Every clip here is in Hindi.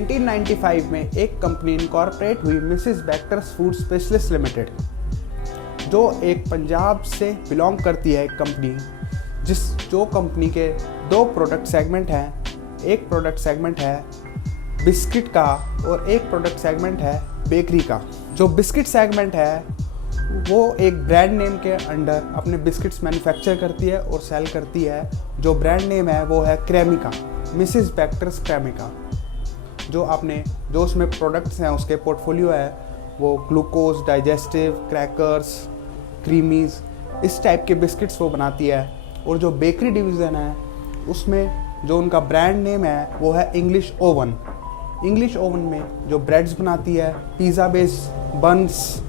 1995 में एक कंपनी इनकॉर्पोरेट हुई, मिसेस बैक्टर्स फूड स्पेशलिस्ट लिमिटेड, जो एक पंजाब से बिलोंग करती है एक कंपनी, जो कंपनी के दो प्रोडक्ट सेगमेंट हैं। एक प्रोडक्ट सेगमेंट है बिस्किट का और एक प्रोडक्ट सेगमेंट है बेकरी का। जो बिस्किट सेगमेंट है वो एक ब्रांड नेम के अंडर अपने बिस्किट्स मैन्युफैक्चर करती है और सेल करती है। जो ब्रांड नेम है वो है क्रेमिका, मिसेस बैक्टर्स क्रेमिका। जो उसमें प्रोडक्ट्स हैं, उसके पोर्टफोलियो है वो ग्लूकोज, डाइजेस्टिव, क्रैकर्स, क्रीमीज़, इस टाइप के बिस्किट्स वो बनाती है। और जो बेकरी डिवीज़न है उसमें जो उनका ब्रांड नेम है वो है इंग्लिश ओवन। इंग्लिश ओवन में जो ब्रेड्स बनाती है, पिज़्ज़ा बेस, बन्स।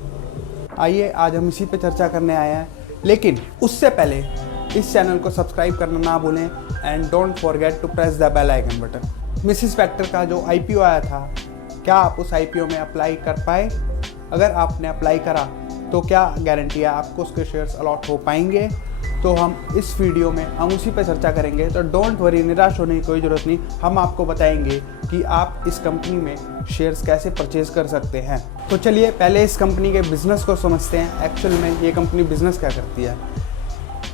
आइए आज हम इसी पे चर्चा करने आए हैं, लेकिन उससे पहले इस चैनल को सब्सक्राइब करना ना भूलें and don't forget to press the bell icon button. Mrs Bector का जो IPO आया था, क्या आप उस IPO में अप्लाई कर पाए? अगर आपने अप्लाई करा तो क्या गारंटी है आपको उसके शेयर्स अलॉट हो पाएंगे? तो हम इस वीडियो में उसी पर चर्चा करेंगे। तो डोंट वरी, निराश होने की कोई ज़रूरत नहीं। हम आपको बताएंगे कि आप इस कंपनी में शेयर्स कैसे परचेज कर सकते हैं। तो चलिए पहले इस कंपनी के बिज़नेस को समझते हैं। एक्चुअल में ये कंपनी बिज़नेस क्या करती है।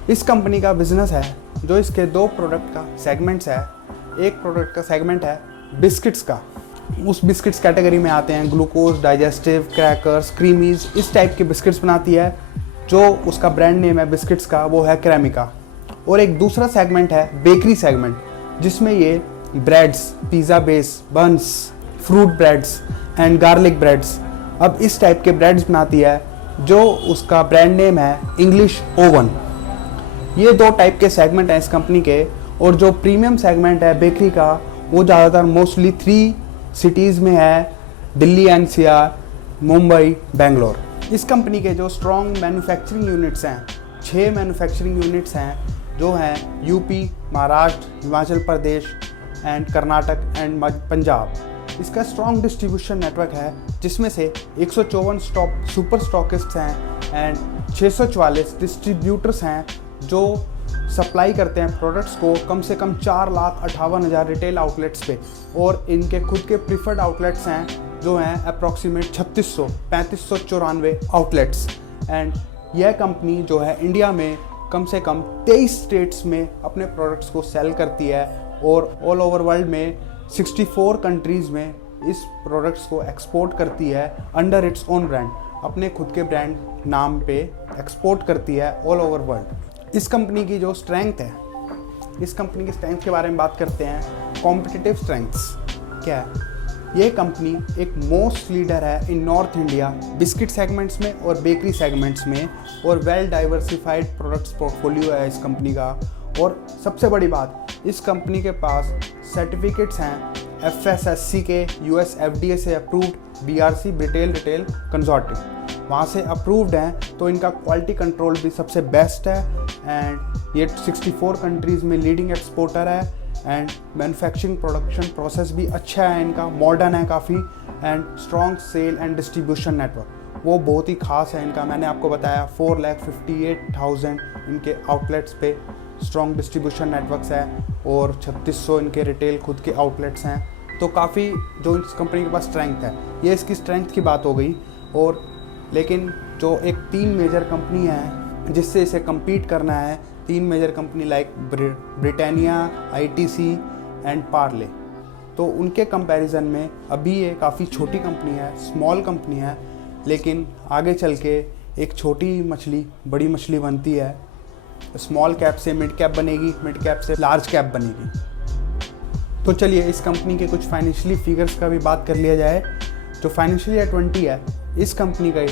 इस कंपनी का बिज़नेस है जो इसके दो प्रोडक्ट का सेगमेंट्स है। एक प्रोडक्ट का सेगमेंट है बिस्किट्स का। उस बिस्किट्स कैटेगरी में आते हैं ग्लूकोज, डाइजेस्टिव, क्रैकर्स, क्रीमीज़, इस टाइप के बिस्किट्स बनाती है। जो उसका ब्रांड नेम है बिस्किट्स का वो है क्रेमिका। और एक दूसरा सेगमेंट है बेकरी सेगमेंट, जिसमें ये breads, pizza base, buns, fruit breads and garlic breads, अब इस टाइप के ब्रेड्स बनाती है। जो उसका ब्रांड नेम है इंग्लिश ओवन। ये दो टाइप के सेगमेंट हैं इस कंपनी के। और जो प्रीमियम सेगमेंट है बेकरी का, वो ज़्यादातर मोस्टली 3 सिटीज़ में है, दिल्ली NCR, मुंबई, बेंगलोर। इस कंपनी के जो स्ट्रॉन्ग मैन्युफैक्चरिंग यूनिट्स हैं, 6 मैन्युफैक्चरिंग यूनिट्स हैं, जो हैं UP, Maharashtra, Himachal Pradesh and Karnataka and Punjab. इसका स्ट्रॉन्ग डिस्ट्रीब्यूशन नेटवर्क है, जिसमें से 154 सुपर स्टॉकिस्ट्स हैं एंड 644 डिस्ट्रीब्यूटर्स हैं, जो सप्लाई करते हैं प्रोडक्ट्स को कम से कम 4,58,000 रिटेल आउटलेट्स पे। और इनके खुद के प्रीफर्ड आउटलेट्स हैं जो हैं अप्रॉक्सीमेट 3594 आउटलेट्स। एंड यह कंपनी जो है इंडिया में कम से कम 23 स्टेट्स में अपने प्रोडक्ट्स को सेल करती है और ऑल ओवर वर्ल्ड में 64 कंट्रीज़ में इस प्रोडक्ट्स को एक्सपोर्ट करती है अंडर इट्स ओन ब्रांड। अपने खुद के ब्रांड नाम पे एक्सपोर्ट करती है ऑल ओवर वर्ल्ड। इस कंपनी की जो स्ट्रेंथ है, इस कंपनी की स्ट्रेंथ के बारे में बात करते हैं। कॉम्पिटिटिव स्ट्रेंथ्स क्या है? ये कंपनी एक मोस्ट लीडर है इन नॉर्थ इंडिया बिस्किट सेगमेंट्स में और बेकरी सेगमेंट्स में, और वेल डाइवर्सिफाइड प्रोडक्ट्स पोर्टफोलियो है इस कंपनी का। और सबसे बड़ी बात, इस कंपनी के पास सर्टिफिकेट्स हैं FSSC के, US FDA से approved, BRC Britell retail consortium वहाँ से अप्रूव्ड हैं। तो इनका क्वालिटी कंट्रोल भी सबसे बेस्ट है एंड ये 64 कंट्रीज़ में लीडिंग एक्सपोर्टर है। एंड मैन्युफैक्चरिंग प्रोडक्शन प्रोसेस भी अच्छा है इनका, मॉडर्न है काफ़ी। And strong cell and distribution network वो बहुत ही खास है इनका। मैंने आपको बताया 4,58,000 इनके आउटलेट्स पे स्ट्रॉन्ग डिस्ट्रीब्यूशन नेटवर्क्स है और 3600 इनके रिटेल खुद के आउटलेट्स हैं। तो काफ़ी जो इस कंपनी के पास स्ट्रेंथ है, ये इसकी स्ट्रेंथ की बात हो गई। और लेकिन जो एक 3 मेजर कंपनी है जिससे इसे compete करना है, 3 major company like Britannia, ITC and Parle, तो उनके कंपैरिजन में अभी ये काफ़ी छोटी कंपनी है, स्मॉल कंपनी है। लेकिन आगे चल के एक छोटी मछली बड़ी मछली बनती है। स्मॉल कैप से मिड कैप बनेगी, मिड कैप से लार्ज कैप बनेगी। तो चलिए इस कंपनी के कुछ फाइनेंशियली फिगर्स का भी बात कर लिया जाए। जो फाइनेंशियल ईयर 20 है, इस कंपनी का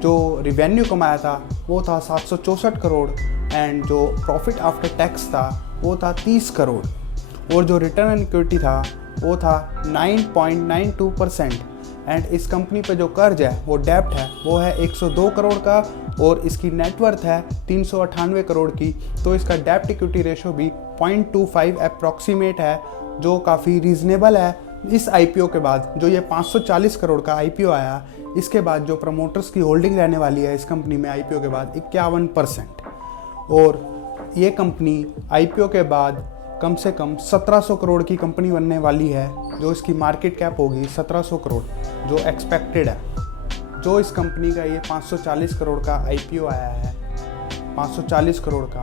जो रिवेन्यू कमाया था वो था 764 करोड़ एंड जो प्रॉफिट आफ्टर टैक्स था वो था 30 करोड़। और जो रिटर्न ऑन इक्विटी था वो था 9.92%। एंड इस कंपनी पे जो कर्ज है, वो डेप्ट है, वो है 102 करोड़ का और इसकी नेटवर्थ है 398 करोड़ की। तो इसका डेप्ट इक्विटी रेशो भी 0.25 अप्रॉक्सीमेट है, जो काफ़ी रीज़नेबल है। इस IPO के बाद जो ये 540 करोड़ का IPO आया, इसके बाद जो प्रमोटर्स की होल्डिंग रहने वाली है इस कंपनी में IPO के बाद 51%। और ये कंपनी IPO के बाद कम से कम 1700 करोड़ की कंपनी बनने वाली है, जो इसकी मार्केट कैप होगी 1700 करोड़ जो एक्सपेक्टेड है। जो इस कंपनी का ये 540 करोड़ का आईपीओ आया है, 540 करोड़ का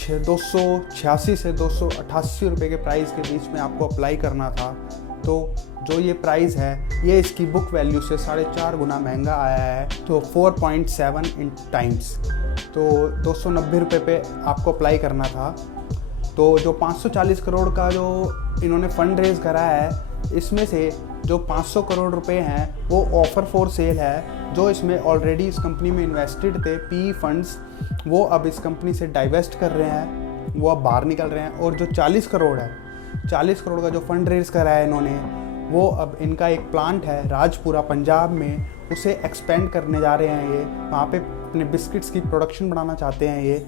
286 से 288 रुपये के प्राइस के बीच में आपको अप्लाई करना था। तो जो ये प्राइस है ये इसकी बुक वैल्यू से 4.5 गुना महंगा आया है, तो 4.7 टाइम्स, तो 290 रुपये पे आपको अप्लाई करना था। तो जो 540 करोड़ का जो इन्होंने फंड रेज करा है, इसमें से जो 500 करोड़ रुपए हैं वो ऑफ़र फॉर सेल है। जो इसमें ऑलरेडी इस कंपनी में इन्वेस्टेड थे पीई फंड्स, वो अब इस कंपनी से डाइवेस्ट कर रहे हैं, वो अब बाहर निकल रहे हैं। और जो 40 करोड़ है, 40 करोड़ का जो फंड रेज करा है इन्होंने, वो अब इनका एक प्लांट है राजपुरा पंजाब में, उसे एक्सपेंड करने जा रहे हैं ये। वहाँ पे अपने बिस्किट्स की प्रोडक्शन बढ़ाना चाहते हैं ये,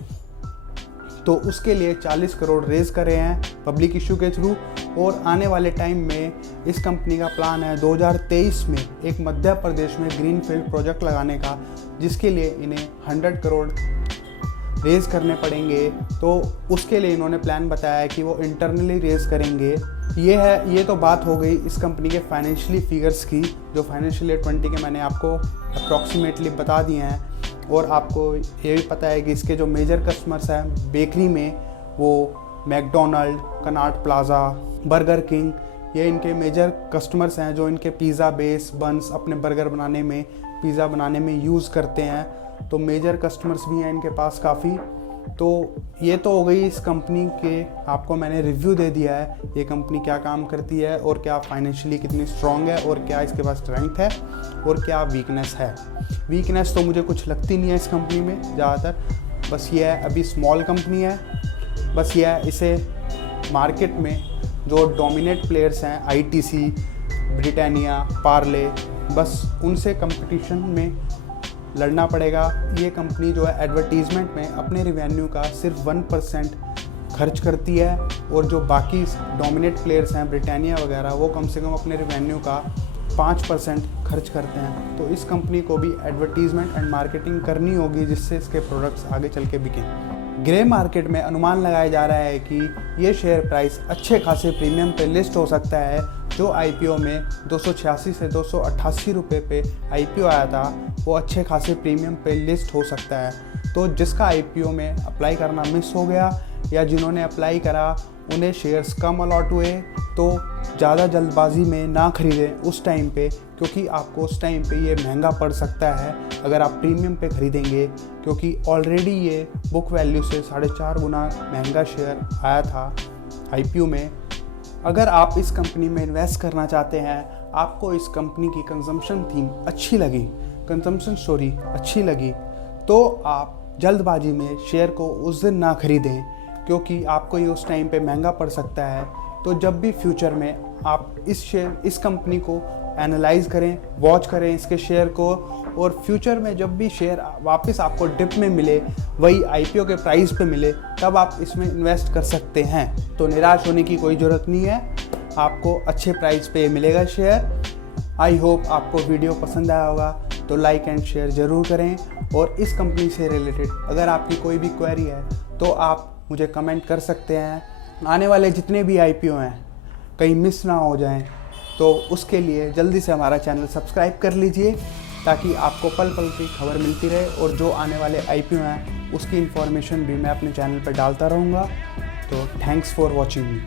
तो उसके लिए 40 करोड़ रेज करे हैं पब्लिक इशू के थ्रू। और आने वाले टाइम में इस कंपनी का प्लान है 2023 में एक मध्य प्रदेश में ग्रीनफील्ड प्रोजेक्ट लगाने का, जिसके लिए इन्हें 100 करोड़ रेज करने पड़ेंगे। तो उसके लिए इन्होंने प्लान बताया है कि वो इंटरनली रेज करेंगे। ये तो बात हो गई इस कंपनी के फाइनेंशियली फिगर्स की, जो फाइनेंशियल ईयर 20 के मैंने आपको अप्रॉक्सीमेटली बता दिए हैं। और आपको ये भी पता है कि इसके जो मेजर कस्टमर्स हैं बेकरी में, वो McDonald, Connaught plaza, burger king, ये इनके मेजर कस्टमर्स हैं जो इनके पिज़्ज़ा बेस बन्स अपने बर्गर बनाने में, पिज़्ज़ा बनाने में यूज़ करते हैं। तो मेजर कस्टमर्स भी हैं इनके पास काफ़ी। तो ये तो हो गई इस कंपनी के, आपको मैंने रिव्यू दे दिया है ये कंपनी क्या काम करती है और क्या फाइनेंशियली कितनी स्ट्रॉन्ग है और क्या इसके पास स्ट्रेंथ है और क्या वीकनेस है। वीकनेस तो मुझे कुछ लगती नहीं है इस कंपनी में ज़्यादातर, बस ये है अभी स्मॉल कंपनी है, बस ये है इसे मार्केट में जो डोमिनेट प्लेयर्स हैं आईटीसी, ब्रिटानिया, पार्ले, बस उनसे कंपटीशन में लड़ना पड़ेगा। ये कंपनी जो है एडवर्टीज़मेंट में अपने रेवेन्यू का सिर्फ 1% खर्च करती है, और जो बाकी डोमिनेट प्लेयर्स हैं ब्रिटानिया वगैरह, वो कम से कम अपने रेवेन्यू का 5% खर्च करते हैं। तो इस कंपनी को भी एडवर्टीज़मेंट एंड मार्केटिंग करनी होगी, जिससे इसके प्रोडक्ट्स आगे चल के बिकें। ग्रे मार्केट में अनुमान लगाया जा रहा है कि ये शेयर प्राइस अच्छे खासे प्रीमियम पे लिस्ट हो सकता है। जो आईपीओ में 286 से 288 रुपये पे आईपीओ आया था, वो अच्छे खासे प्रीमियम पे लिस्ट हो सकता है। तो जिसका आईपीओ में अप्लाई करना मिस हो गया या जिन्होंने अप्लाई करा उन्हें शेयर्स कम अलॉट हुए, तो ज़्यादा जल्दबाजी में ना खरीदें उस टाइम पे, क्योंकि आपको उस टाइम पे ये महंगा पड़ सकता है अगर आप प्रीमियम पे ख़रीदेंगे, क्योंकि ऑलरेडी ये बुक वैल्यू से 4.5 गुना महंगा शेयर आया था आईपीओ में। अगर आप इस कंपनी में इन्वेस्ट करना चाहते हैं, आपको इस कंपनी की कंजम्पशन थीम अच्छी लगी, कंजम्पशन स्टोरी अच्छी लगी, तो आप जल्दबाजी में शेयर को उस दिन ना खरीदें, क्योंकि आपको ये उस टाइम पे महंगा पड़ सकता है। तो जब भी फ्यूचर में आप इस कंपनी को एनालाइज करें, वॉच करें इसके शेयर को, और फ्यूचर में जब भी शेयर वापस आपको डिप में मिले, वही आईपीओ के प्राइस पे मिले, तब आप इसमें इन्वेस्ट कर सकते हैं। तो निराश होने की कोई ज़रूरत नहीं है, आपको अच्छे प्राइस पे मिलेगा शेयर। आई होप आपको वीडियो पसंद आया होगा, तो लाइक एंड शेयर ज़रूर करें। और इस कंपनी से रिलेटेड अगर आपकी कोई भी क्वेरी है तो आप मुझे कमेंट कर सकते हैं। आने वाले जितने भी आईपीओ हैं कहीं मिस ना हो जाएं, तो उसके लिए जल्दी से हमारा चैनल सब्सक्राइब कर लीजिए, ताकि आपको पल पल की खबर मिलती रहे। और जो आने वाले आईपीओ हैं उसकी इन्फॉर्मेशन भी मैं अपने चैनल पर डालता रहूँगा। तो थैंक्स फॉर वॉचिंग मी।